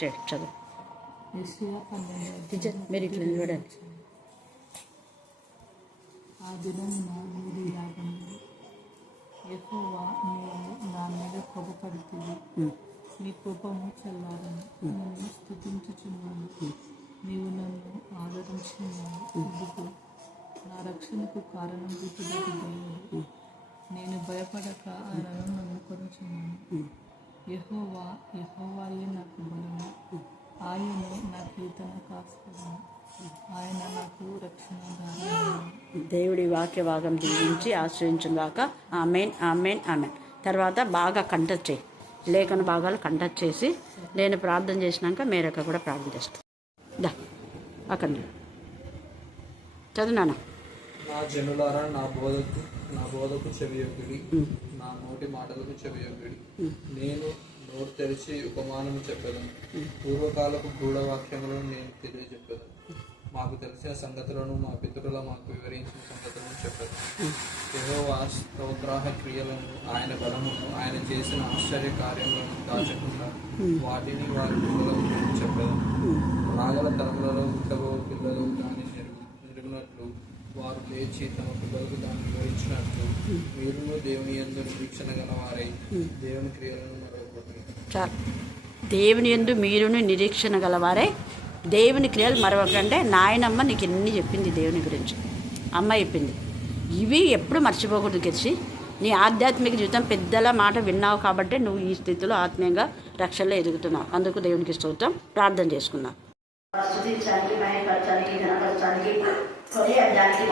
చదువు మీరు ఇట్లా నిలబడండి. ఆ దినమున మీరు ఇలాగండి, యెహోవా నీవు నా మీద కోపపడుతుంది, నీ కోపము చల్లారను, నన్ను స్తుతించుచున్నాను, నీవు నన్ను ఆదరించున్నావు. ఇదిగో నా రక్షణకు కారణభూతుడు దేవుడు, నేను భయపడక ఆయనను నమ్ముకొనుచున్నాను. యెహోవాయే నాకు బలము, ఆయనే నా కీర్తనకు ఆస్పదము, ఆయన నాకు రక్షణ. దేవుడి వాక్య భాగం దీవించి ఆశ్రయించును గాక. ఆమేన్, ఆమేన్, ఆమేన్. తర్వాత బాగా కంటెస్ట్ చేయి, లేఖన భాగాలు కంటెస్ట్ చేసి నేను ప్రార్థన చేసినాక మేరక్క కూడా ప్రార్థన చేస్తాను. దా అక్కడ చదువు నాన్న. నా జనులారా నా బోధకు చెవియొగ్గుడి, నా నోటి మాటలకు చెవియొగ్గుడి. నేను నోరు తెరిచి ఉపమానం చెప్పేదను, పూర్వకాలపు గూఢవాక్యములను నేను తెలియజెప్పేదను. మాకు తెలిసిన సంగతులను మా పితరుల మాకు వివరించిన సంగతులను చెప్పేదను. యెహోవా స్తోత్రాహ క్రియలను, ఆయన బలమును, ఆయన చేసిన ఆశ్చర్య కార్యములను దాచకుండా వాటిని వారి పిల్లలకు చెప్పేదను. రాగల తరములలో పుట్టబో పిల్లలు దాన్ని ఎరుగునట్లు వారు లేచి తమ పిల్లలకు దాన్ని వివరించినట్లు మీరును దేవుని యందు నిరీక్షణ గలవారై దేవుని క్రియలను మరవకూడదు. దేవుని యందు మీరును నిరీక్షణ గలవారై దేవుని క్రియలు మరవకంటే నాయనమ్మ నీకు ఎన్ని చెప్పింది దేవుని గురించి, అమ్మ చెప్పింది. ఇవి ఎప్పుడు మర్చిపోకూడదు. గెలిచి నీ ఆధ్యాత్మిక జీవితం పెద్దల మాట విన్నావు కాబట్టి నువ్వు ఈ స్థితిలో ఆత్మీయంగా రక్షణలో ఎదుగుతున్నావు. అందుకు దేవునికి స్తోత్రం. ప్రార్థన చేసుకుందాం. స్తుతించడానికి, మహిమపరచడానికి, ఘనపరచడానికి, కొనియాడడానికి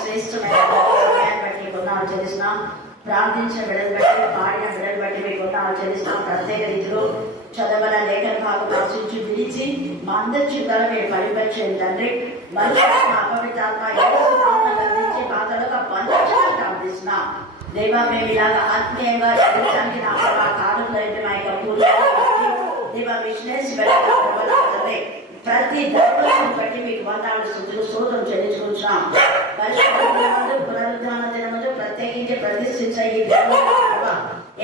శ్రేష్టమైన సమయాన్ని బట్టి కొన్నాళ్ళు చెల్లిస్తున్నాం. ప్రార్థించిన బిడ్డలు బట్టి, పాడిన బిడ్డలు బట్టి మీకు కొన్నాళ్ళు చెల్లిస్తున్నాం. ప్రత్యేక రీతిలో చదవల లేఖన భాగం ఆశించి విడిచి మా అందరి జీవితాలు మీరు పరిపరిచేయండి తండ్రి. మనుషుల అపవిత్రాత్మ అందించి బాధలుగా బంధించాలని ప్రార్థిస్తున్నాం. దేవా, మేము ఇలాగ ఆత్మీయంగా ఎదుర్చడానికి నా కాలంలో మా యొక్క పూర్తి దేవా మిషనరీస్ వెళ్ళాలి. ప్రతి దర్శనం బట్టి మీకు వందనాలు స్తుతులు స్తోత్రం చెల్లించుకుంటున్నాం. పరిశుద్ధ పునరుద్ధాన దినములు ప్రత్యేకించి ప్రతిష్ఠించే ఈ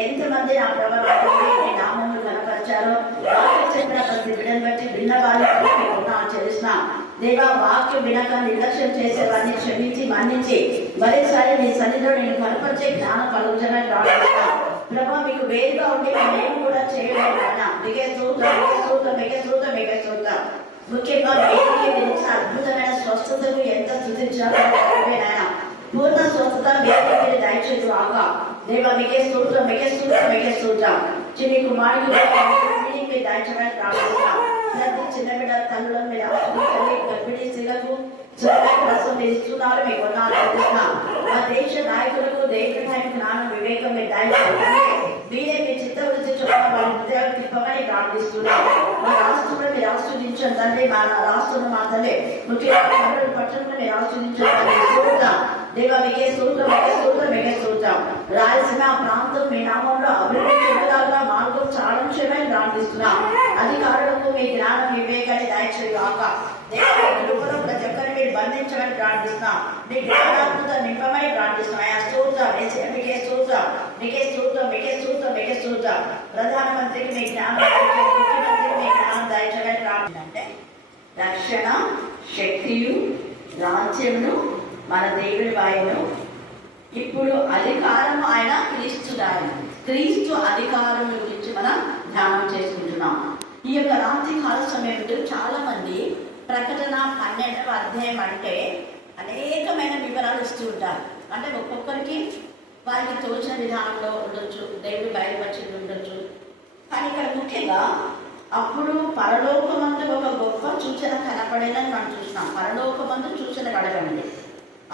ఎంతమంది నా ప్రభావం నామములు కనపరిచారో వాక్యం చెప్పిన ప్రతి బిడ్డను బట్టి భిన్న వాళ్ళకి మీకు వందనాలు చెల్లిస్తున్నాం. దేవా, వాక్యం వినక నిర్లక్ష్యం చేసేవాడిని క్షమించి మన్నించి మరోసారి మీ సన్నిధిలో నేను కనపరిచే జ్ఞానం కలుగుతానని ప్రార్థిస్తున్నాం. ప్రభా, మీకు వేరుగా ఉండి మేము కూడా చేయలేదు అన్న మీకే స్తోత్రం, మీకే స్తోత్రం, మీకే స్తోత్రం. ముఖ్యంగా వేదిక విధించిన అద్భుతమైన స్వస్థతకు ఎంత స్తుతించాలో పూర్ణ స్వస్థత వేదిక మీద దయచేది ఆక. దేవా, మీకే స్తోత్రం, మీకే స్తోత్రం, మీకే స్తోత్రం. చిన్ని కుమారుడికి మీరు దయచేయడానికి ప్రార్థిస్తున్నాం. ప్రతి చిన్న బిడ్డ తల్లులను మీరు ఆశ్రయించండి. గర్భిణీ స్త్రీలకు రసం మీరు ఇస్తున్నారు, మీకు వందనాలు. మా దేశ నాయకులకు దేశ జ్ఞానం వివేకం మీరు దయచేయండి. మీరే మీ చిత్తవృత్తి చొప్పున వారి హృదయాలు తిప్పమని ప్రార్థిస్తున్నాం. మా రాష్ట్రంలో మీరు ఆస్వాదించండి తండ్రి. మా రాష్ట్రంలో మాత్రమే ముఖ్యంగా పట్టణంలో మీరు ఆస్వాదించండి. దేవా, మీకే స్తోత్రం, మీకే స్తోత్రం, మీకే స్తోత్రం. రాయలసీమ ప్రాంతం మీ నామంలో అభివృద్ధి చెందలాగా మార్గం సాధించమని ప్రార్థిస్తున్నాం. అధికారులకు మీ జ్ఞానం వివేకాన్ని దయచేయు గాక. దేవా, ప్రతి ఒక్కరిని మీరు బంధించమని ప్రార్థిస్తున్నాం. మీ జ్ఞానాత్మత నింపమని ప్రార్థిస్తున్నాం. ఆ స్తోత్రం, మీకే స్తోత్రం, మీకే స్తోత్రం, మీకే స్తోత్రం, మీకే స్తోత్రం. ప్రధానమంత్రికి మీ జ్ఞానం, ముఖ్యమంత్రికి మీ జ్ఞానం దయచేయమని ప్రార్థన. అంటే రక్షణ శక్తియు రాజ్యమును మన దేవుని వాయును ఇప్పుడు అధికారము ఆయన క్రీస్తు అధికారం గురించి మనం ధ్యానం చేసుకుంటున్నాం. ఈ యొక్క రాత్రి కాల సమయంలో చాలా మంది ప్రకటన 12వ అధ్యాయం అంటే అనేకమైన వివరాలు ఇస్తూ ఉంటారు. అంటే ఒక్కొక్కరికి వారికి తోచిన విధానంలో ఉండొచ్చు, దేవుడు బయలుపరిచి ఉండొచ్చు. కానీ ఇక్కడ ముఖ్యంగా అప్పుడు పరలోకమందు ఒక గొప్ప సూచన కనపడేదని మనం చూస్తున్నాం. పరలోకమందు సూచన కనపడింది.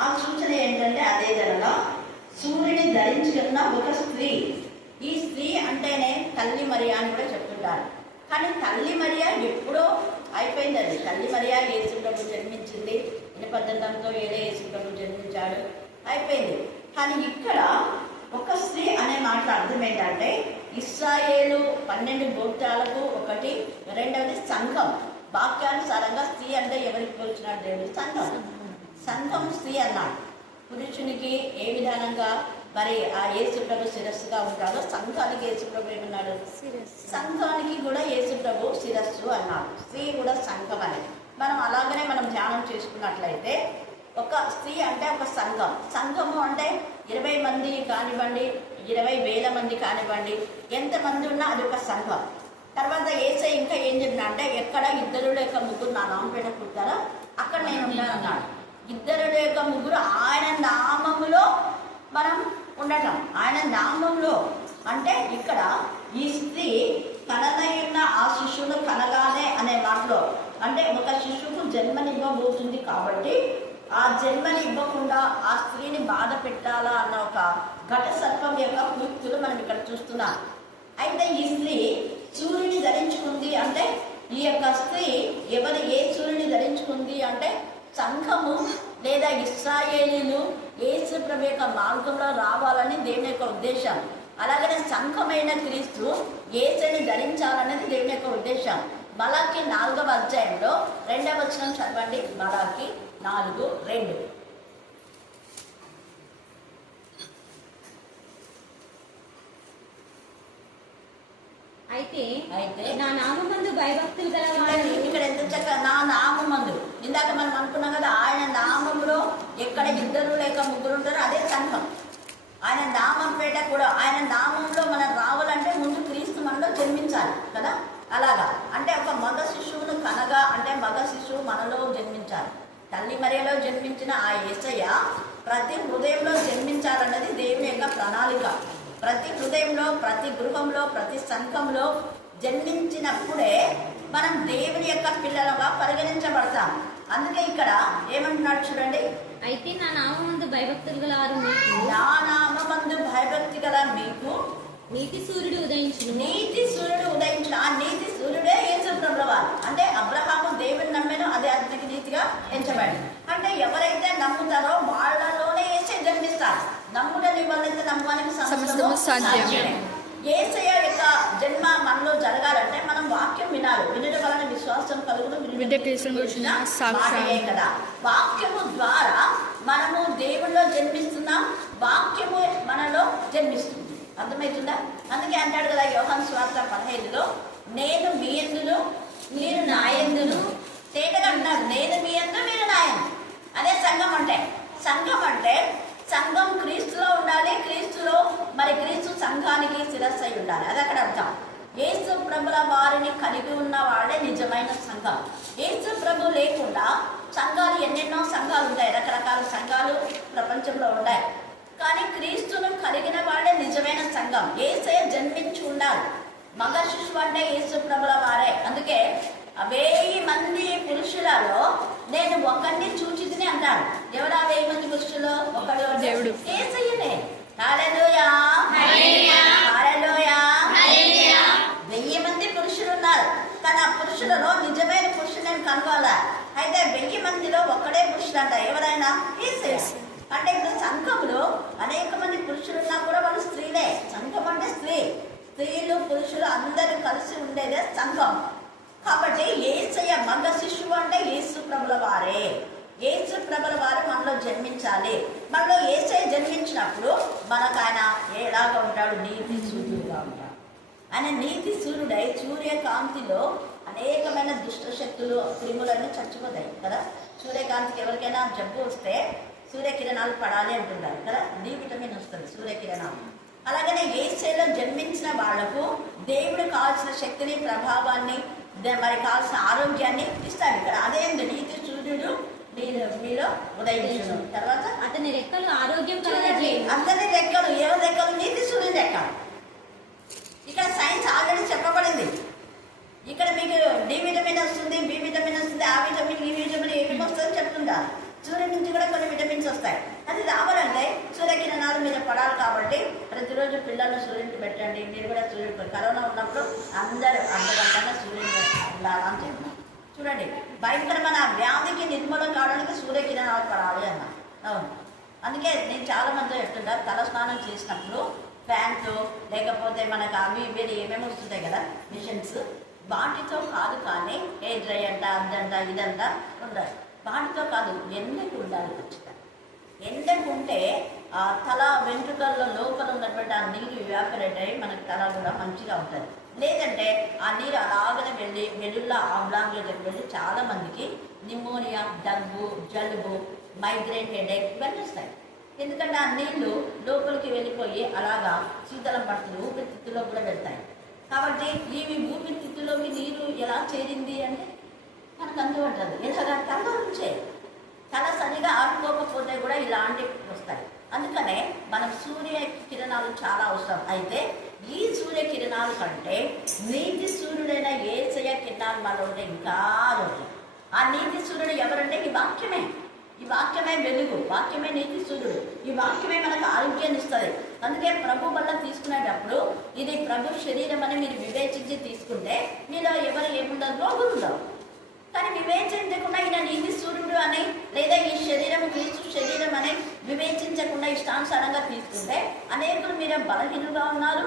ఆ సూచన ఏంటంటే అదే విధంగా సూర్యుని ధరించుకున్న ఒక స్త్రీ. ఈ స్త్రీ అంటేనే తల్లి మరియా అని కూడా చెప్తుంటారు. కానీ తల్లి మరియా ఎప్పుడో అయిపోయింది. అది తల్లి మరియా యేసుప్రభు జన్మించింది, నిబద్ధంతో ఏదో యేసుప్రభు జన్మించాడు, అయిపోయింది. కానీ ఇక్కడ ఒక స్త్రీ అనే మాట అర్థం ఏంటంటే ఇశ్రాయేలు 12 గోత్రాలకు ఒకటి, రెండవది సంఘం. వాక్యానుసారంగా స్త్రీ అంటే ఎవరికి పోల్చినాడు దేవుడు? సంఘం స్త్రీ అన్నాడు. పురుషునికి ఏ విధానంగా మరి ఆ యేసు ప్రభు శిరస్సుగా ఉంటాడో సంఘానికి యేసు ప్రభు ఏమన్నాడు? సంఘానికి కూడా యేసు ప్రభు శిరస్సు అన్నాడు. స్త్రీ కూడా సంఘం అనేది మనం అలాగనే మనం ధ్యానం చేసుకున్నట్లయితే ఒక స్త్రీ అంటే ఒక సంఘం. సంఘము అంటే 20 మంది కానివ్వండి, 20,000 మంది కానివ్వండి, ఎంతమంది ఉన్నా అది ఒక సంఘం. తర్వాత యేసయ్య ఇంకా ఏం చెప్పినా అంటే ఎక్కడ 2 లేక 3 నా నామం పేట పుట్టారో అక్కడ నేను ఉన్నాను అన్నాడు. 2 లేక 3 ఆయన నామములో మనం ఉండటం. ఆయన నామంలో అంటే ఇక్కడ ఈ స్త్రీ కననయున్న ఆ శిశువును కనగానే అనే మాటలో అంటే ఒక శిశువుకు జన్మనివ్వబోతుంది కాబట్టి ఆ జన్మని ఇవ్వకుండా ఆ స్త్రీని బాధ పెట్టాలా అన్న ఒక ఘట సర్పం యొక్క పూర్తులు మనం ఇక్కడ చూస్తున్నాం. అయితే ఈ స్త్రీ సూర్యుని ధరించుకుంది అంటే ఈ యొక్క స్త్రీ ఏ సూర్యుని ధరించుకుంది అంటే సంఘము లేదా ఇశ్రాయేలీలు యేసు ప్రభు యొక్క మార్గంలో రావాలని దేవుని యొక్క ఉద్దేశం. అలాగనే సంఘమైన క్రీస్తు యేసుని ధరించాలనేది దేవుని యొక్క ఉద్దేశం. మలాకి 4వ అధ్యాయంలో 2వ వచనం చదవండి. మలాకి 4:2. అయితే నా నామమందు భయభక్తులు గల ఇక్కడ ఎంత చక్కగా నా నామందు, ఇందాక మనం అనుకున్నాం కదా, ఆయన నామంలో ఎక్కడ 2 లేక 3 ఉంటారో అదే సంఘం. ఆయన నామం పేట కూడా ఆయన నామంలో మనం రావాలంటే ముందు క్రీస్తు మనలో జన్మించాలి కదా. అలాగా అంటే ఒక మగ శిశువును కనగా అంటే మగ శిశువు మనలో జన్మించాలి. తల్లి మరియలో జన్మించిన ఆ యేసయ్య ప్రతి హృదయంలో జన్మించాలన్నది దేవుని యొక్క ప్రణాళిక. ప్రతి హృదయంలో, ప్రతి గృహంలో, ప్రతి సంఘంలో జన్మించినప్పుడే మనం దేవుని యొక్క పిల్లలుగా పరిగణించబడతాం. అందుకే ఇక్కడ ఏమంటున్నాడు చూడండి. అయితే నా నామమందు భయభక్తులు గల వారు మీకు, నా నామమందు భయభక్తి గల మీకు నీతి సూర్యుడు ఉదయించును. నీతి సూర్యుడు ఉదయించిన ఆ నీతి సూర్యుడే యేసు ప్రభువారు. అంటే అబ్రహాము దేవుని నమ్మెను, అదే అతనికి నీతిగా ఎంచబడి. అంటే ఎవరైతే నమ్ముతారో వాళ్ళలోనే యేసే జన్మిస్తారు. నమ్ముడని వాళ్ళైతే నమ్మడానికి సమస్తము సాధ్యమే. యేసయ్య యొక్క జన్మ మనలో జరగాలంటే మనం వాక్యం వినాలి. వినడం వలన విశ్వాసం కలుగును, కదా. వాక్యము ద్వారా మనము దేవుల్లో జన్మిస్తున్నాం, వాక్యము మనలో జన్మిస్తుంది. అర్థమవుతుందా? అందుకే అంటాడు కదా యోహాను సువార్త 15లో, నేను మీ యందును మీరు నా యందును. తేటగా అంటున్నారు, నేను మీ యందు మీరు నా యందు. అదే సంఘం అంటే. సంఘం అంటే సంఘం క్రీస్తులో ఉండాలి, క్రీస్తులో మరి క్రీస్తు సంఘానికి శిరస్సు అయి ఉండాలి. అది అక్కడ అర్థం. యేసు ప్రభుల వారిని కలిగి ఉన్న వాళ్ళే నిజమైన సంఘం. యేసు ప్రభు లేకుండా సంఘాలు ఎన్నెన్నో సంఘాలు ఉంటాయి, రకరకాల సంఘాలు ప్రపంచంలో ఉన్నాయి. కానీ క్రీస్తును కలిగిన వాళ్ళే నిజమైన సంఘం. యేసే జన్మించి ఉండాలి. మగ శిశువు అంటే యేసు ప్రభుల వారే. అందుకే 1000 మంది పురుషులలో నేను ఒకరిని చూచితిని అంటాడు. ఎవరా 1000 మంది పురుషులు? ఒకడు దేవుడు, యేసయ్యనే. హల్లెలూయా, హల్లెలూయా. 1000 మంది పురుషులు ఉన్నారు, కానీ ఆ పురుషులలో నిజమైన పురుషుడు నేను కనుగొనాలి. అయితే 1000 మందిలో ఒక్కడే పురుషుడు అంట. ఎవరైనా యేసయ్య. అంటే ఇప్పుడు సంఘంలో అనేక మంది పురుషులు ఉన్నా కూడా వాళ్ళు స్త్రీలే. సంఘం అంటే స్త్రీలు పురుషులు అందరూ కలిసి ఉండేదే సంఘం. కాబట్టి యేసయ్య మగ శిశువు అంటే యేసు ప్రభుల వారే. యేసు ప్రభుల వారు మనలో జన్మించాలి. మనలో యేసయ్య జన్మించినప్పుడు మనకు ఆయన ఎలాగా ఉంటాడు? నీతి సూర్యుడుగా ఉంటాడు. ఆయన నీతి సూర్యుడై సూర్యకాంతిలో అనేకమైన దుష్ట శక్తులు, క్రిములన్నీ చచ్చిపోతాయి కదా. సూర్యకాంతికి ఎవరికైనా జబ్బు వస్తే సూర్యకిరణాలు పడాలి అంటున్నారు కదా. డి విటమిన్ వస్తుంది సూర్యకిరణాలు. అలాగనే యేసయ్యలో జన్మించిన వాళ్లకు దేవుడు కావాల్సిన శక్తిని, ప్రభావాన్ని, మరి కావాల్సిన ఆరోగ్యాన్ని ఇస్తాడు ఇక్కడ. అదే నీతి సూర్యుడు మీలో ఉదయించును. తర్వాత అతని రెక్కలు ఆరోగ్యం చూడండి, అందరి రెక్కలు. ఎవరి రెక్కలు? నీతి సూర్యుని రెక్కలు. ఇక్కడ సైన్స్ ఆల్రెడీ చెప్పబడింది. ఇక్కడ మీకు డి విటమిన్ వస్తుంది, బి విటమిన్ వస్తుంది, ఆ విటమిన్, ఈ విటమిన్ ఏమేమి వస్తుందని చెప్తుంటారు. సూర్యుడి నుంచి కూడా కొన్ని విటమిన్స్ వస్తాయి. అది రావాలంటే సూర్యకిరణాలు మీద పడాలి. కాబట్టి ప్రతిరోజు పిల్లలను సూర్యుడికి పెట్టండి. మీరు కూడా సూర్యుడికి, కరోనా ఉన్నప్పుడు అందరూ అర్ధగంటగా సూర్యుడిని వెళ్ళాలని చెప్పారు. చూడండి, భయంకరమైన వ్యాధికి నిర్మూలన కావడానికి సూర్యకిరణాలు పడాలి అన్న. అవును, అందుకే నేను చాలా మంది చెప్తుంటా, తల స్నానం చేసినప్పుడు ఫ్యాన్తో లేకపోతే మనకు అవి ఇవి ఏమేమి వస్తుంటాయి కదా మిషన్స్, వాటితో కాదు కానీ హెయిర్ డ్రై అంట, అదంట, ఇదంట ఉండాలి. వాటితో కాదు, ఎన్నెకు ఉండాలి ఖచ్చితంగా. ఎండకుంటే ఆ తల వెంట్రుకల్లో లోపల ఉన్నటువంటి ఆ నీరు ఎవాపరేట్ అయ్యి మనకి తల కూడా మంచిగా ఉంటుంది. లేదంటే ఆ నీరు అలాగనే వెళ్ళి వెలుల్లా ఆబ్లాంగ్లోకి వెళ్ళి చాలా మందికి నిమోనియా, దగ్గు, జలుబు, మైగ్రేన్, హెడేక్ ఇవన్నీ వస్తాయి. ఎందుకంటే ఆ నీళ్లు లోపలికి వెళ్ళిపోయి అలాగా శీతలం పడుతుంది, ఊపిరితిత్తులో కూడా వెళ్తాయి. కాబట్టి ఇవి ఊపిరితిత్తులోకి నీరు ఎలా చేరింది అంటే మనకు అందుకుంటుంది. ఎలాగా తల నుంచే. తల సరిగా ఆడుకోకపోతే కూడా ఇలాంటివి వస్తాయి. అందుకనే మనం సూర్య కిరణాలు చాలా అవసరం. అయితే ఈ సూర్య కిరణాల కంటే నీతి సూర్యుడైన యేసయ్య కిరణాలు మనలో ఉంటే ఇంకా ఆరోగ్యం. ఆ నీతి సూర్యుడు ఎవరంటే ఈ వాక్యమే. ఈ వాక్యమే వెలుగు, వాక్యమే నీతి సూర్యుడు. ఈ వాక్యమే మనకు ఆరోగ్యాన్ని ఇస్తుంది. అందుకే ప్రభు వల్ల తీసుకునేటప్పుడు ఇది ప్రభు శరీరం అని మీరు వివేచించి తీసుకుంటే మీలో ఎవరు ఏముండదు, రోగులు ఉండవు. కానీ వివేచించకుండా ఈయన నీతి సూర్యుడు అని లేదా ఈ శరీరం క్రీస్తు శరీరం అని వివేచించకుండా ఇష్టానుసారంగా తీసుకుంటే అనేకులు మీరు బలహీనులుగా ఉన్నారు,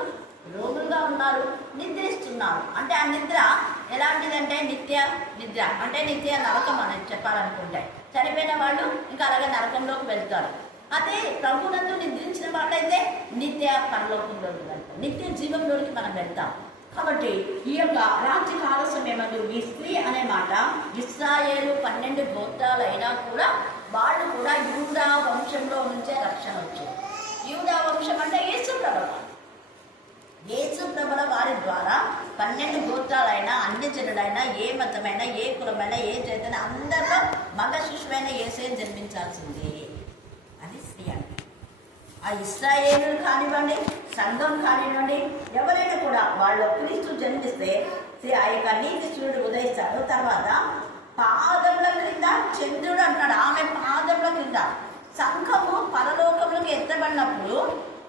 రోగులుగా ఉన్నారు, నిద్రిస్తున్నారు. అంటే ఆ నిద్ర ఎలాంటిదంటే నిత్య నిద్ర అంటే నిత్య నరకం అని చెప్పాలనుకుంటే చనిపోయిన వాళ్ళు ఇంకా అలాగే నరకంలోకి వెళ్తారు. అదే ప్రభునందు నిద్రించిన వాళ్ళైతే నిత్య పరలోకంలోకి వెళ్తాం, నిత్య జీవంలోకి మనం వెళ్తాం. కాబట్టి ఈ యొక్క రాత్రి కాల సమయంలో ఈ స్త్రీ అనే మాట ఇశ్రాయేలు 12 గోత్రాలు అయినా కూడా వాళ్ళు కూడా యూదా వంశంలో నుంచే రక్షణ వచ్చింది. యూదా వంశం అంటే యేసు ప్రభుల వారి ద్వారా 12 గోత్రాలైనా అన్యజనుడైనా ఏ మతమైనా ఏ కులమైనా ఏ చేతైనా అందరిలో మగ శిశువైన యేసే జన్మించాల్సింది. అది స్త్రీ అంటే. ఆ ఇశ్రాయేలు కానివ్వండి, సంఘం కానివ్వండి, ఎవరైనా కూడా వాళ్ళు క్రీస్తు జన్మిస్తే ఆ యొక్క నీతి సూర్యుడు ఉదయిస్తాడు. తర్వాత పాదముల క్రింద చంద్రుడు అంటున్నాడు, ఆమె పాదముల క్రింద. సంఘము పరలోకములకు ఎత్తబడినప్పుడు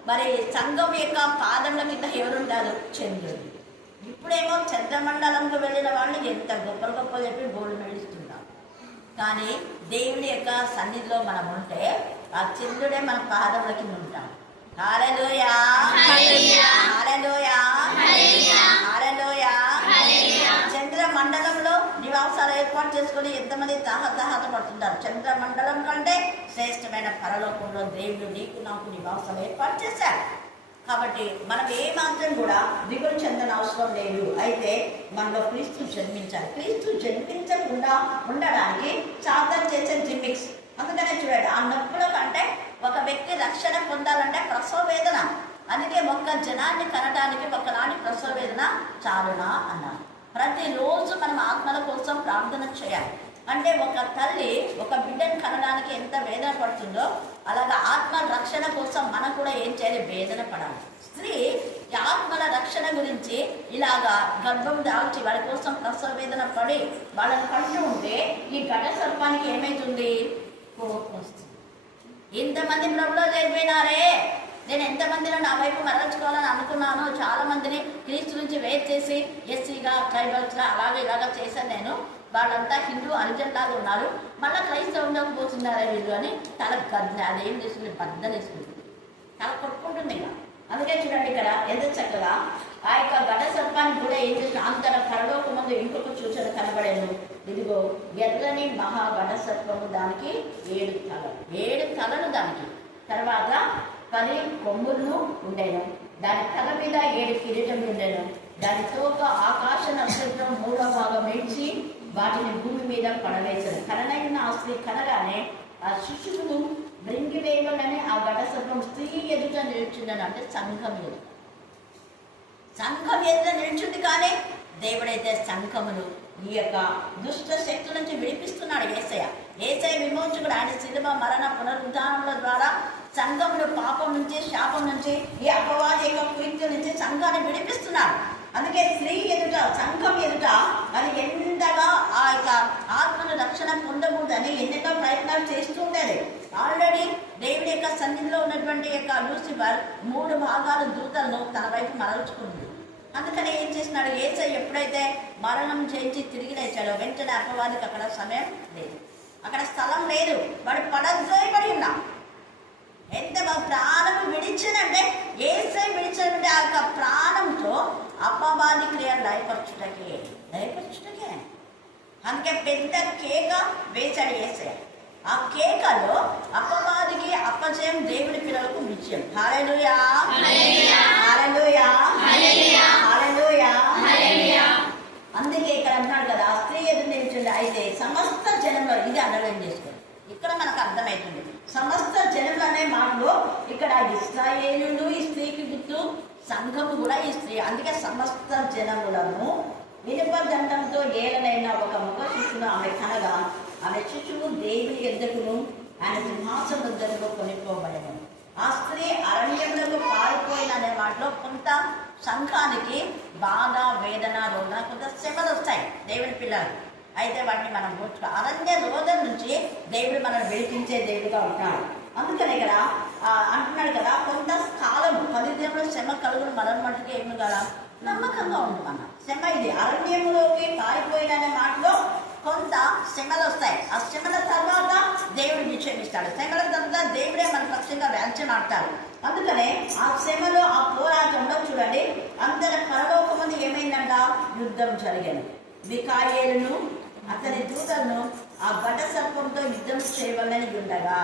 మరి సంఘం యొక్క పాదముల కింద ఎవరుంటారు? చంద్రుడు. ఇప్పుడేమో చంద్రమండలంకు వెళ్ళిన వాళ్ళు ఎంత గొప్పలు గొప్పలు చెప్పి గోల్డ్ మెడలిస్తున్నారు. కానీ దేవుని యొక్క సన్నిధిలో మనం ఉంటే ఆ చంద్రుడే మన పాదముల కింద ఉంటాం. హల్లెలూయా, హల్లెలూయా, హల్లెలూయా. చంద్ర మండలంలో నివాసాలు ఏర్పాటు చేసుకుని ఎంతమంది తాహత పడుతుంటారు. చంద్ర మండలం కంటే శ్రేష్టమైన పరలోకంలో దేవుడు నీకు నాకు నివాసం ఏర్పాటు చేశాడు. కాబట్టి మనం ఏమాత్రం కూడా దిగులు చెందని అవసరం లేదు. అయితే మనలో క్రీస్తు జన్మించాలి. క్రీస్తు జన్మించకుండా ఉండడానికి సాధన చేసే జిమ్మిక్స్. అందుకనే చూడండి, ఆ నొప్పుల కంటే ఒక వ్యక్తి రక్షణ పొందాలంటే ప్రసవ వేదన. అందుకే ఒక్క జనాన్ని కనడానికి ఒకనాటి ప్రసవ వేదన చాలునా అన్నారు. ప్రతిరోజు మనం ఆత్మల కోసం ప్రార్థన చేయాలి. అంటే ఒక తల్లి ఒక బిడ్డను కనడానికి ఎంత వేదన పడుతుందో అలాగా ఆత్మ రక్షణ కోసం మనం కూడా ఏం చేయాలి? వేదన పడాలి. స్త్రీ ఆత్మల రక్షణ గురించి ఇలాగా గర్భం దాల్చి వాళ్ళ కోసం ప్రసవ వేదన పడి వాళ్ళని కంటూ ఉంటే ఈ ఘట సర్పానికి ఏమైతుంది? కోపం వస్తుంది. ఇంతమంది ప్రభులో చేరిపోయినారే, నేను ఎంతమందిలో నా వైపు మరల్చుకోవాలని అనుకున్నాను. చాలా మందిని క్రీస్తు నుంచి వేరు చేసి ఎస్సీగా, ట్రైబల్స్గా అలాగే ఇలాగా చేశాను నేను. వాళ్ళంతా హిందూ అరిజన్లాగా ఉన్నారు, మళ్ళీ క్రైస్తవంలోకి పోతున్నారా వీళ్ళు అని తల అదేం చేస్తుంది? బద్దలేసుకుంటుంది, తల కొట్టుకుంటుంది. ఇలా అందుకే చూడండి ఇక్కడ ఎంత చక్కగా ఆ యొక్క ఘట సర్పానికి కూడా ఏం చేసిన అంతర పరలోక ముందు ఇంకొక సూచన కనబడేను. ఇదిగో ఎర్రని మహా ఘట సర్పము, దానికి 7 తలలు దానికి. తర్వాత 10 కొమ్ములను ఉండేను. దాని తల మీద 7 కిరీటములు ఉండేను. దాని తోక ఆకాశ నక్షత్రం 3వ భాగం ఇచ్చి వాటిని భూమి మీద పడవేశారు. కననైన ఆ స్త్రీ కనగానే ఆ శిశువును మృంగివేయగానే ఆ ఘట సర్పం స్త్రీ ఎదుట నిల్చుందని, అంటే సంఘం ఎదుట నిల్చుంది. కానీ దేవుడైతే సంఘమును ఈ యొక్క దుష్ట శక్తుల నుంచి విడిపిస్తున్నాడు. యేసయ్య విమోచకుడు. ఆయన శిలువ, మరణ, పునరుద్ధానముల ద్వారా సంఘమును పాపం నుంచి, శాపం నుంచి, ఈ అపవాది యొక్క కీర్తి నుంచి సంఘాన్ని విడిపిస్తున్నాడు. అందుకే స్త్రీ ఎదుట, సంఘం ఎదుట అది ఎంతగా ఆ యొక్క ఆత్మను రక్షణ పొందకూడదని ఎన్నెన్నో ప్రయత్నాలు చేస్తూ ఉండేది. ఆల్రెడీ దేవుడి యొక్క సన్నిధిలో ఉన్నటువంటి యొక్క లూసిఫర్ 3 భాగాలు దూతలను తన వైపు మరల్చుకుంది. అందుకని ఏం చేసినాడు? యేసయ్య ఎప్పుడైతే మరణం చేయించి తిరిగి లేచాడో వెంటనే అపవాదికి అక్కడ సమయం లేదు, అక్కడ స్థలం లేదు. వాడు పడద్రోయబడి ఉన్నా. ఎంత ప్రాణము విడిచిందంటే యేసయ్య విడిచినటువంటి ఆ యొక్క ప్రాణంతో అపవాది క్రియలు లయపరచుటకే. అందుకే పెద్ద కేక వేశాడు యేసయ్య. ఆ కేకలో అపవాదికి అపజయం దేవుని పిల్లలకు విజయం. హల్లెలూయా, హల్లెలూయా, హల్లెలూయా. అందుకే ఇక్కడ అంటున్నాడు కదా, స్త్రీ ఎదురు నిలిచింది. అయితే సమస్త జనంలో, ఇది అండర్లైన్ చేసుకోండి, ఇక్కడ మనకు అర్థమవుతుంది. సమస్త జనులు అనే మాటలో ఇక్కడ ఇశ్రాయేలులు ఈ స్త్రీకి గుర్తు, సంఘము కూడా ఈ స్త్రీ. అందుకే సమస్త జనములను ఇనుప దండంతో ఏలనైన ఒక ముఖ శిశువును ఆమె కనగా, ఆమె శిశువు దేవుని ఎద్దకును ఆయన సింహాసనం వద్దకు కొనిపోబడను. ఆ స్త్రీ అరణ్యములకు పారిపోయిన అనే మాటలో కొంత సంఘానికి బాధ, వేదన, రోదన, కొంత శ్రమలు వస్తాయి దేవుని పిల్లలు. అయితే వాటిని మనం అరణ్య రోదన నుంచి దేవుడు మనల్ని విడిపించే దేవుడుగా ఉంటాడు. అందుకని ఇక్కడ అంటున్నాడు కదా, కొంత కాలం 10 దినములు శ్రమ కలుగును మన మటుకు ఏమి కదా నమ్మకంగా ఉండమన్న శ్రమ. ఇది అరణ్యములోకి పారిపోయిన అనే మాటలో కొంత శ్రమలు వస్తాయి. ఆ శ్రమల తర్వాత దేవుడు నిక్షేపిస్తాడు. శ్రమల తర్వాత దేవుడే మన పక్షంగా వ్యాఖ్యం ఆడతాడు. అందుకనే ఆ శ్రమలో, ఆ పోరాటంలో చూడండి, అందరి పరలోకమంది ఏమైందంట, యుద్ధం జరిగాను. మిఖాయేలును అతని దూతలను ఆ ఘట సర్పంతో యుద్ధం చేయవలని ఉండగా,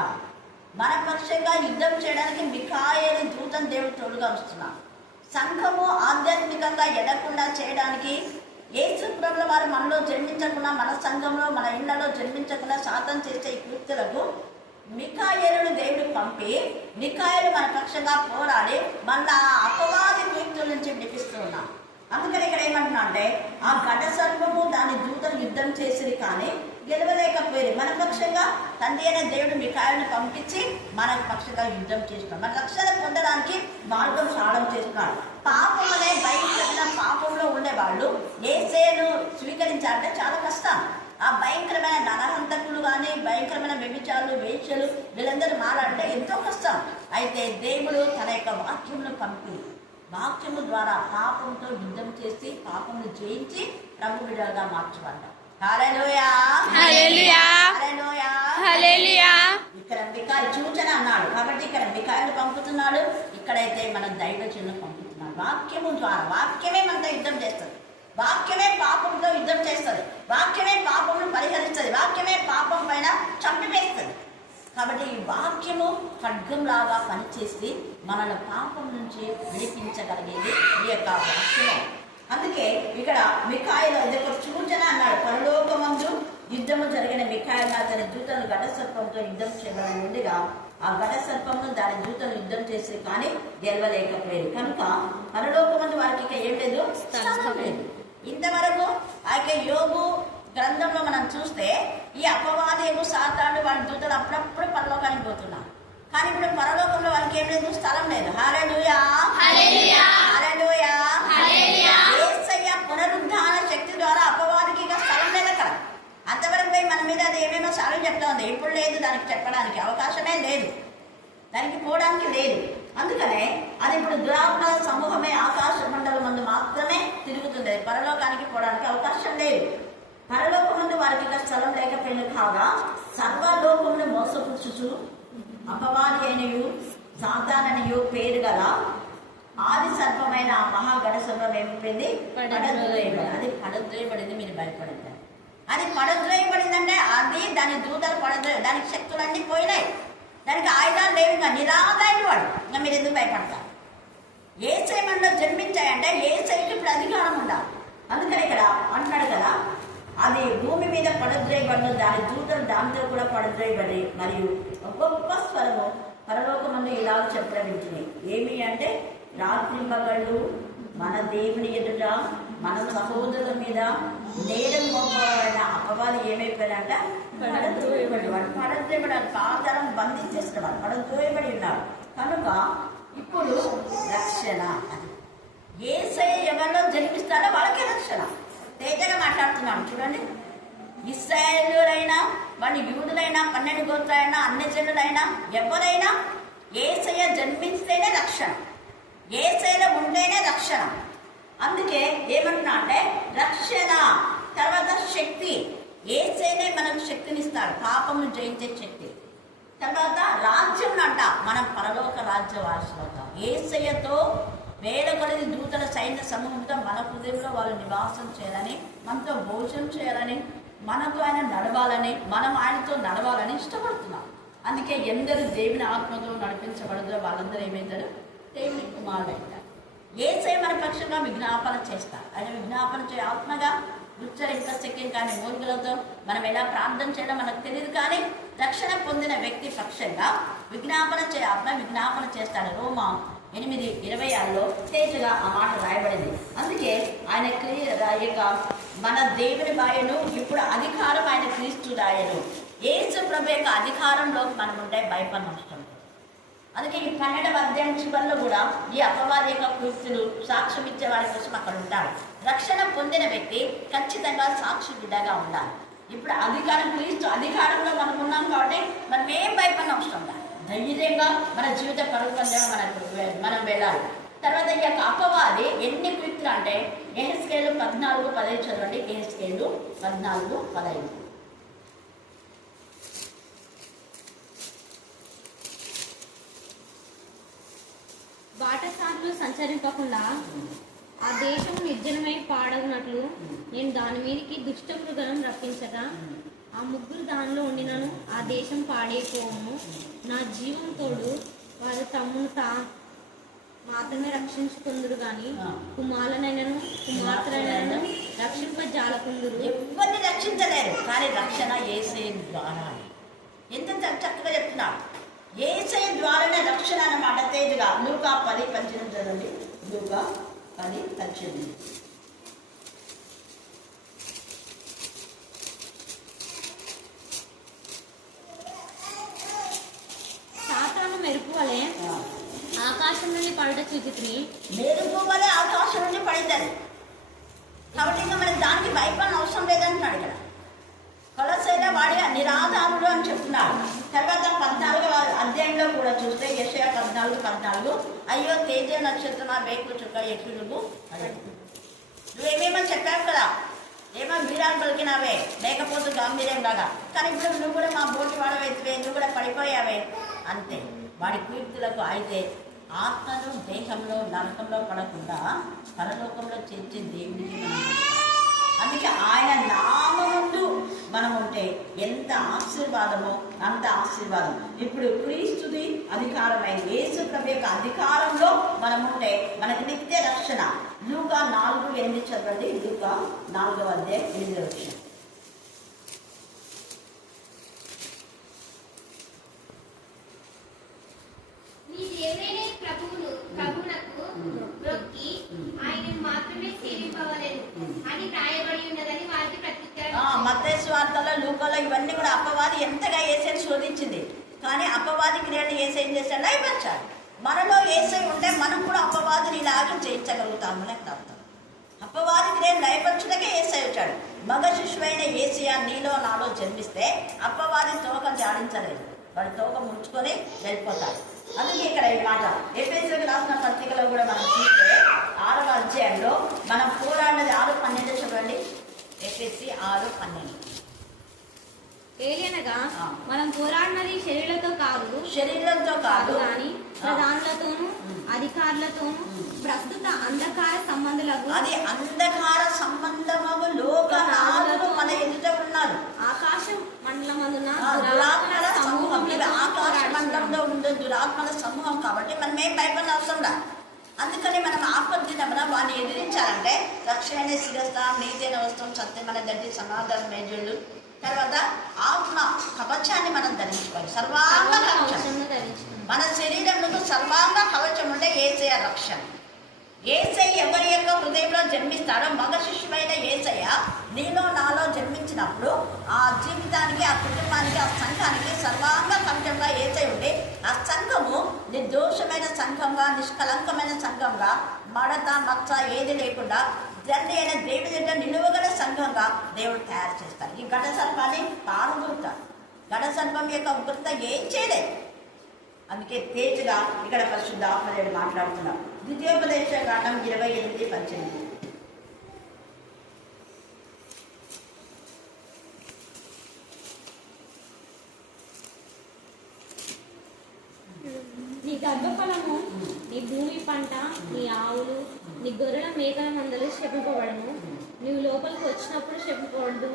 మన పక్షంగా యుద్ధం చేయడానికి మిఖాయేలు దూతను దేవుడు తోడుగా వస్తున్నాడు. సంఘము ఆధ్యాత్మికంగా ఎదగకుండా చేయడానికి యేసు ప్రభుల వారు మనలో జన్మించకుండా, మన సంఘంలో, మన ఇళ్లలో జన్మించకుండా సాతం చేసే ఈ కృత్యులకు మిఖాయేలును దేవుడు పంపి, మిఖాయేలు మన పక్షంగా పోరాడి మళ్ళా అపవాది కృత్యుల నుంచి విడిపిస్తూ ఉన్నాం. అందుకని ఇక్కడ ఏమంటున్నా అంటే, ఆ ఘట సర్పము దాని దూతలు యుద్ధం చేసిరి కానీ గెలవలేకపోయేది. మన పక్షంగా తండ్రి అయిన దేవుడు మిఖాయేలును పంపించి మన పక్షంగా యుద్ధం చేస్తున్నాడు. మన రక్షణ పొందడానికి మార్గం సాధన చేస్తున్నాడు. పాపం అనే భయంకరమైన పాపంలో ఉండేవాళ్ళు యేసును స్వీకరించాలంటే చాలా కష్టం. ఆ భయంకరమైన నరహంతకులు కానీ, భయంకరమైన వ్యభిచారులు, వేశ్యలు, వీళ్ళందరూ మారాలంటే ఎంతో కష్టం. అయితే దేవుడు తన యొక్క వాక్యమును పంపి, వాక్యము ద్వారా పాపంతో యుద్ధం చేసి పాపమును జయించి ప్రభు బిడ్డలుగా మార్చబడ్డారు. హల్లెలూయా, హల్లెలూయా, హల్లెలూయా, హల్లెలూయా. ఇక్కడ మిఖాయేలు సూచన అన్నాడు కాబట్టి ఇక్కడ మిఖాయేలు పంపుతున్నాడు. ఇక్కడైతే మన దైవజనులు పంపుతున్నాడు. వాక్యము ద్వారా, వాక్యమే మనతో యుద్ధం చేస్తుంది. వాక్యమే పాపంతో యుద్ధం చేస్తుంది. వాక్యమే పాపమును పరిహరిస్తుంది. వాక్యమే పాపం పైన చంపివేస్తుంది. కాబట్టి ఈ వాక్యము ఖడ్గంలాగా పనిచేసి మనల్ని పాపం నుంచి విడిపించగలిగేది ఈ యొక్క వాక్యమే. అందుకే ఇక్కడ మిఖాయేలు ఒక సూచన అన్నాడు. పరలోకమందు యుద్ధము జరిగిన మిఖాయేలు అతని దూతలు ఘట సర్పంతో యుద్ధం చేయబడి ఉండగా, ఆ ఘట సర్పము దాని దూతలు యుద్ధం చేసి కానీ గెలవలేకపోయేది. కనుక పరలోకమందు వారికి ఇక ఏం లేదు, స్థలం లేదు. ఇంతవరకు ఆ యొక్క యోగు గ్రంథంలో మనం చూస్తే ఈ అపవాదేమో సాతాను వాడి దూతలు అప్పుడప్పుడు పరలోకానికి పోతున్నారు. కానీ ఇప్పుడు పరలోకంలో వాళ్ళకి ఏం లేదు, స్థలం లేదు. హల్లెలూయా, హల్లెలూయా, హల్లెలూయా, హల్లెలూయా. యేసయ్య పునరుద్ధాన శక్తి ద్వారా అపవాదికి ఇక స్థలం లేదు అక్కడ. అంతవరకు పోయి మన మీద అది ఏమేమో సార్లు చెప్తా ఉంది. ఇప్పుడు లేదు, దానికి చెప్పడానికి అవకాశమే లేదు, దానికి పోవడానికి లేదు. అందుకనే అది ఇప్పుడు దురాత్మల సమూహమే ఆకాశ మండలం ముందు మాత్రమే తిరుగుతుంది. పరలోకానికి పోవడానికి అవకాశం లేదు. పరలోకముందు వారికి ఇక స్థలం లేకపోయిన కాగా సర్వలోకమును మోసపుచ్చుచు అపవాది అయినయు సాతాననియు పేరు గల ఆది సర్పమైన ఆ మహాగణ సర్పం ఏమైపోయింది, పడద్రోయబడి. అది పడద్రోయబడింది, మీరు భయపడింది. అది పడద్రోయబడిందంటే అది దాని దూతలు పడద్రోయ, దానికి శక్తులన్నీ పోయినాయి, దానికి ఆయుధాలు లేవు, ఇంకా నిరాదాయుడు వాడు. ఇంకా మీరు ఎందుకు భయపడతారు? యేసయ్య మనలో జన్మించాయంటే యేసయ్యకి ఇప్పుడు అధికారం ఉండాలి. అందుకని ఇక్కడ అంటున్నాడు కదా, అది భూమి మీద పడద్రోయబడి దాని దూతలు దాంతో కూడా పడద్రోయబడి, మరియు గొప్ప స్వరము పరలోకమందు ఇలాగ చెప్పడం వింటుంది. ఏమి అంటే, రాత్రి పగళ్ళు మన దేవుని ఎదుట మన సహోదరుల మీద నేరం మోపబడిన అపవాది ఏమైపోయాడంట, పడద్రోయబడి. వాడు పడద్రోయబడి పాతాళం బంధించేసిన వాడు పడద్రోయబడి ఉన్నాడు. కనుక ఇప్పుడు రక్షణ, అది యేసయ్య ఎవరిలో జన్మిస్తాడో వాళ్ళకే రక్షణ. తేజగా మాట్లాడుతున్నాడు చూడండి. ఇశ్రాయేలులైనా, వాళ్ళు యూదులైనా, 12 గోత్రాలైనా, అన్యజనులైనా, ఎవరైనా యేసయ్య జన్మిస్తేనే రక్షణ, యేసయ్యలో ఉంటేనే రక్షణ. అందుకే ఏమంటున్నా అంటే రక్షణ తర్వాత శక్తి. యేసయ్యనే మనకు శక్తినిస్తాడు, పాపమును జయించే శక్తి. తర్వాత రాజ్యం అంట, మనం పరలోక రాజ్య వారసులవుతాం. యేసయ్యతో వేల కొలది దూతల సైన్య సమూహంతో మన హృదయంలో వాళ్ళు నివాసం చేయాలని, మనతో భోజనం చేయాలని మనకు ఆయన నడవాలని, మనం ఆయనతో నడవాలని ఇష్టపడుతున్నాం. అందుకే ఎందరు దేవుని ఆత్మతో నడిపించబడదో వాళ్ళందరూ ఏమవుతారు? దేవుని కుమారులు అవుతారు. యేసయ్య మన పక్షంగా విజ్ఞాపన చేస్తారు. ఆయన విజ్ఞాపన ఆత్మగా ఉచ్చరింప శక్యం కానీ మూలుగులతో మనం ఎలా ప్రార్థన చేయడం మనకు తెలియదు, కానీ రక్షణ పొందిన వ్యక్తి పక్షంగా విజ్ఞాపన ఆత్మ విజ్ఞాపన చేస్తాడు. రోమా 8:26లో తేజగా ఆ మాట రాయబడింది. అందుకే ఆయన యొక్క మన దేవుని బాయను ఇప్పుడు అధికారం ఆయన క్రీస్తు రాయను. యేసు ప్రభు యొక్క అధికారంలో మనం ఉంటే భయపడిన అవసరం. అందుకే ఈ 12వ అధ్యాయం చివరిలో కూడా ఈ అపవాది యొక్క కృత్యులు సాక్ష్యం ఇచ్చే వారి కోసం అక్కడ ఉంటారు. రక్షణ పొందిన వ్యక్తి ఖచ్చితంగా సాక్షి బిడ్డగా ఉండాలి. ఇప్పుడు అధికారం క్రీస్తు అధికారంలో మనం ఉన్నాం కాబట్టి మనం ఏం భయపడిన అవసరం లేదు. ధైర్యంగా మన జీవిత పరుగు మనం వెళ్ళాలి. తర్వాత ఈ యొక్క అపవాది ఎన్ని కృత్యులు అంటే ఎహెజ్కేలు 14:15 చదవండి. ఎహెజ్కేలు 14:15. బాటసార్లు సంచరింపకుండా ఆ దేశం నిర్జనమై పాడవునట్లు నేను దాని మీదకి దుష్ట మృగం రప్పించగా ఆ ముగ్గురు దానిలో ఉండినను ఆ దేశం పాడైపోవము. నా జీవం తోడు వారు తమ్మును మాత్రమే రక్షించుకుందరు కానీ కుమారులనైనను కుమార్తెలైనను రక్షింపజాలకుందురు. ఎవరిని రక్షించలేరు, కానీ రక్షణ యేసయ్య ద్వారా. ఎంత చక్కగా చెప్తున్నారు. యేసయ్య ద్వారానే రక్షణ అన్నమాట. తేజగా లూకా 10:18 చదవండి. లూకా 10:18. సాతాను మెరుపు వలె ఆకాశం నుండి పడట చూచిత్రి. మెరుపు వలె ఆకాశం నుండి పడిందని కాబట్టి ఇంకా మనం దానికి భయపడిన అవసరం లేదంటున్నాడు ఇక్కడ. కొలసైన వాడి నిరాధారుడు అని చెప్తున్నాడు. తర్వాత 14వ అధ్యాయంలో కూడా చూస్తే యెషయా 14:14 అయ్యో తేజ నక్షత్రమా బేకు చుక్క ఎక్కుడుగు నువ్వేమేమని చెప్పావు కదా, ఏమో వీరాలు పలికినావే లేకపోతే గాంభీర్యం లాగా, కానీ ఇప్పుడు నువ్వు కూడా మా బోటి వాడవైతే నువ్వు కూడా పడిపోయావే అంతే. వాడి కీర్తులకు అయితే ఆత్మను దేహంలో నరకంలో పడకుండా పరలోకంలో చేర్చే దేవునికి మనం. అందుకే ఆయన నామముందు మనం ఉంటే ఎంత ఆశీర్వాదమో అంత ఆశీర్వాదం. ఇప్పుడు క్రీస్తుది అధికారమైన యేసు ప్రభు యొక్క అధికారంలో మనం ఉంటే మనకి నిత్య రక్షణ. లూకా 4:8 చదవండి. లూకా 4:8. నీ దేవుడైన ప్రభువునకు మొక్కి ఆయనను మాత్రమే సేవింపవలెను అని రాయబడి ఉన్నదని వారికి ప్రత్యుత్తరం. మత్తయి సువార్తలో లూకాలో ఇవన్నీ కూడా అపవాది ఎంతగా యేసయ్యను శోధించింది, కానీ అపవాది క్రియలు యేసయ్య ఏం చేశాడు? లయపరిచాడు. మనలో యేసయ్య ఉంటే మనం కూడా అపవాదిని ఇలాగే చేయించగలుగుతాము అని అర్థం. అపవాది క్రియలు లయపరచుటకే యేసయ్య వచ్చాడు. మగ శిశువైన యేసయ్య నీలో నాలో జన్మిస్తే అపవాది తోక జాడించలేదు, వాడి తోక ముంచుకొని వెళ్ళిపోతాడు. అందుకే ఇక్కడ ఈ మాట ఎఫెసీయులకు రాసిన పత్రికలో కూడా మనం చూస్తే 6వ అధ్యాయంలో మనం పోరాడినది 6:12 చదవండి. ఎఫెసీ 6:12. ఏలనగా మనం పోరాడినది శరీరంతో కాదు కానీ ప్రధానులతోనూ అధికారులతోనూ ప్రస్తుత అంధకార సంబంధులకు, అది అంధకార సంబంధము లోకనాథులు మన ఎదుట ఉన్నారు. ఆకాశ మండలమందున దురాత్మల సమూహం. ఇది ఆకాశ మండలంలో ఉండే దురాత్మల సమూహం కాబట్టి మనం ఏం భయపడిన అవసరం లేదు. అందుకని మనం ఆపద్దినమున వాడిని ఎదిరించాలంటే రక్షణ శిరస్త, నీతైన వస్త్రం, సత్యమైన గడ్డి, సమాధాన మేజుళ్ళు, తర్వాత ఆత్మ కవచాన్ని మనం ధరించుకోవాలి. సర్వాంగ కవచం. మన శరీరంలో సర్వాంగ కవచం ఉంటే యేసయ్య రక్షణ. యేసయ్య ఎవరి యొక్క హృదయంలో జన్మిస్తాడో, మగ శిష్యువైన యేసయ్య నీలో నాలో జన్మించినప్పుడు ఆ జీవితానికి, ఆ కుటుంబానికి, ఆ సంఘానికి సర్వాంగ కవచంగా యేసయ్య ఉండి ఆ సంఘము నిర్దోషమైన సంఘంగా, నిష్కలంకమైన సంఘంగా, మడత మచ్చ ఏది లేకుండా తండ్రి అయిన దేవుడి దగ్గర నిలువగల సంఘంగా దేవుడు తయారు చేస్తారు. ఈ ఘట సర్పాన్ని పారదూరుతారు. ఘట సర్పం యొక్క ఉగ్రత ఏం చేయలేదు. అందుకే తేజగా ఇక్కడ పరిశుద్ధ ఆత్మదేవుడు మాట్లాడుతున్నారు. ద్వితీయోపదేశ కాండం 28:18. నీ గర్భఫలము, నీ భూమి పంట, నీ ఆవులు, నీ గొర్రెల మేకల మందలు శపింపబడను. నీవు లోపలికి వచ్చినప్పుడు శపింపబడదు.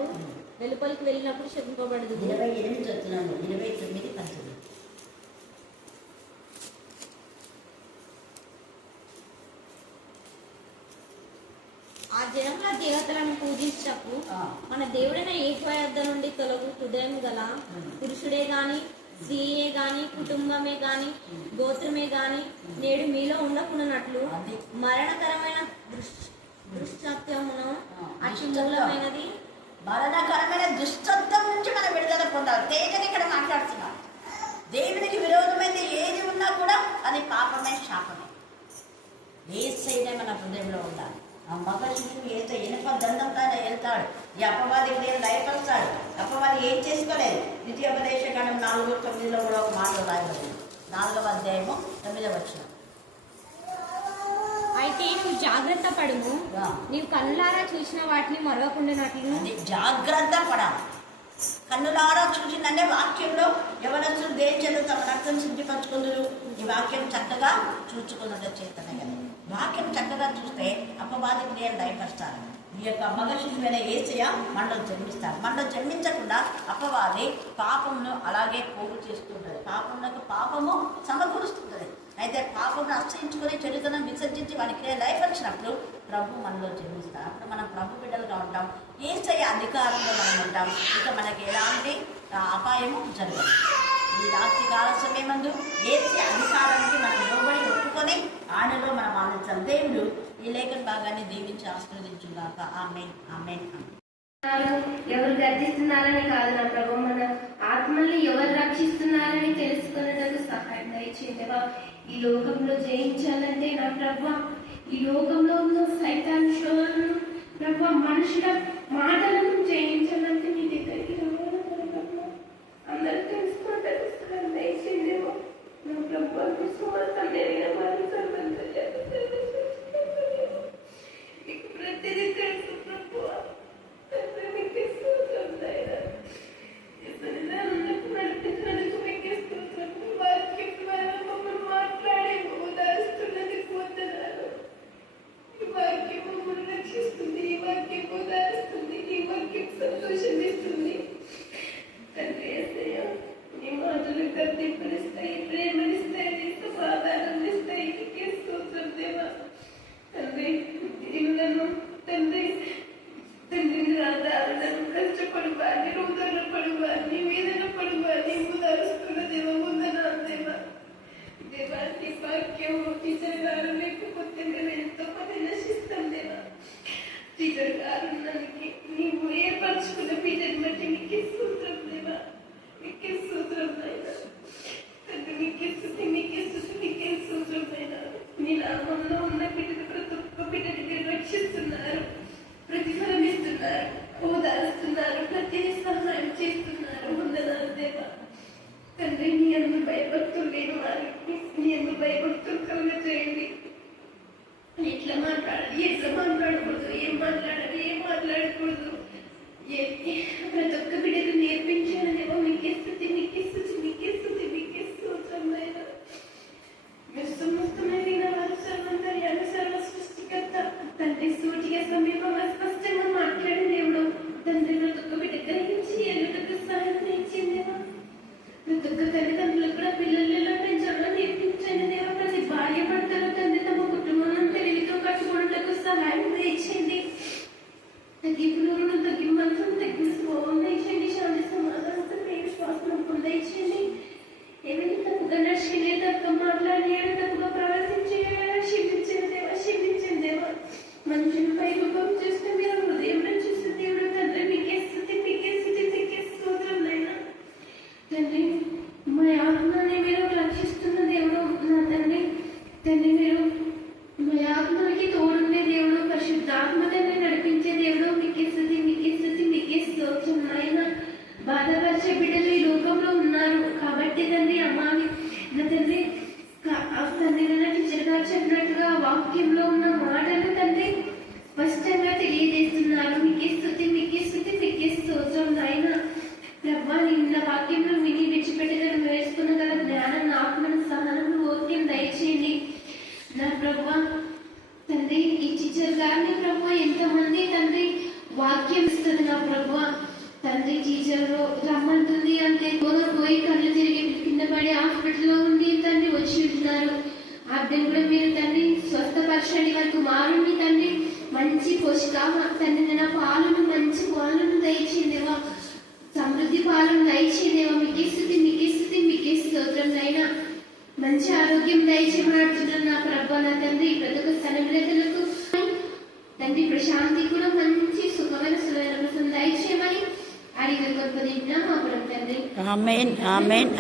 వెలుపలికి వెళ్ళినప్పుడు శపింపబడదు. 28 చెప్తున్నాను, 29, 19. ఆ జనముల దేవతలను పూజించకు మన దేవుడైన యెహోవా యొద్ద నుండి తొలగు హృదయం గల పురుషుడే గాని, స్త్రీయే గాని, కుటుంబమే గాని, గోత్రమే గాని నేడు మీలో ఉండకుండానట్లు మరణకరమైన దుష్టత్వమును అతి మూలమైనది. మరణకరమైన దుష్టత్వం నుంచి మనం విడుదల పొందాలి. తేజని ఇక్కడ మాట్లాడుతున్నాం. దేవునికి విరోధమైనది ఏది ఉన్నా కూడా అది పాపమే, శాపమే. యేసయ్యనే మన హృదయంలో ఉండాలి. ఆ మగ శిశువు ఏదో ఇనుప దండం పైన వెళ్తాడు. ఈ అపవాదికి నేను లయపరుస్తాడు. అపవాది ఏం చేసుకోలేదు. ద్వితీయోపదేశకాండం 4:9 కూడా ఒక మాట రాయబడింది. 4వ అధ్యాయము 9వ వచనం. అయితే నువ్వు జాగ్రత్త పడుము, నీవు కన్నులారా చూసిన వాటిని మరవకుండానట్లు. జాగ్రత్త పడాలి. కన్నులారా చూసిందంటే వాక్యంలో ఎవరస్తులు దేని తమ రక్తం శుద్ధిపరచుకుందరు. ఈ వాక్యం చక్కగా చూచుకున్నట్టు చేతనే కదా. వాక్యం చక్కగా చూస్తే అపవాది క్రియలు దయపరుస్తారు. ఈ యొక్క మగ శిశువైన యేసయ్య మనలో జన్మిస్తారు. మనలో జన్మించకుండా అపవాది పాపమును అలాగే పోగు చేస్తుంటుంది. పాపము సమకూరుస్తుంటుంది. అయితే పాపమును అసహించుకొని చెడుతనం విసర్జించి వాడి క్రియ లయపరిచినప్పుడు ప్రభు మనలో జన్మిస్తారు. అప్పుడు మనం ప్రభు బిడ్డలుగా ఉంటాం. యేసయ్య అధికారంలో మనం ఉంటాం. ఇక మనకి ఎలాంటి అపాయము జరగదు. ఈ రాత్రి కాల సమయమందు యేసయ్య అధికారానికి మనం లోబడి ఒప్పుకొని ఆయనలో మనం ఆలోచించాలి. దేవుడు ఈ లేఖన భాగాన్ని దీవించి ఆశీర్వదించుగాక. ఆమేన్, ఆమేన్. ఎవరు గర్జిస్తున్నారని కాదు నా ప్రభు, మన ఆత్మల్ని ఎవరు రక్షిస్తున్నారని తెలుసుకునేందుకు సహాయం దయచేయవా. ఈ లోకంలో జయించాలంటే నా ప్రభు, ఈ లోకంలో ఉన్న సైతాన్ శోధనను ప్రభు, మనుషుల మాటలను జయించాలంటే నీ దగ్గరికి రావాలి. అందరూ తెలుసుకుంటారు. సహాయం దయచేయవా నా ప్రభు. సుమతం నెరిగిన వారి ప్రతిదీ తెలుసు ప్రభు. సహాయం తెచ్చింది. తండ్రి నా పాలను మంచి పాలను దయచేయండి దేవా, సమృద్ధి పాలను దయచేయండి దేవా. మీకే స్తుతి, మీకే స్తుతి, మీకే స్తోత్రం నైనా. మంచి ఆరోగ్యం దయచేయబడుతున్నాను నా ప్రభా, నా తండ్రి. ప్రతి ఒక్క సన్నిహితులకు తండ్రి ప్రశాంతి కూడా మంచి సుఖమైన సులభమైన దయచేయమని అడిగి కొనుక్కు తింటున్నాం మా తండ్రి. ఆమేన్ ఆమేన్.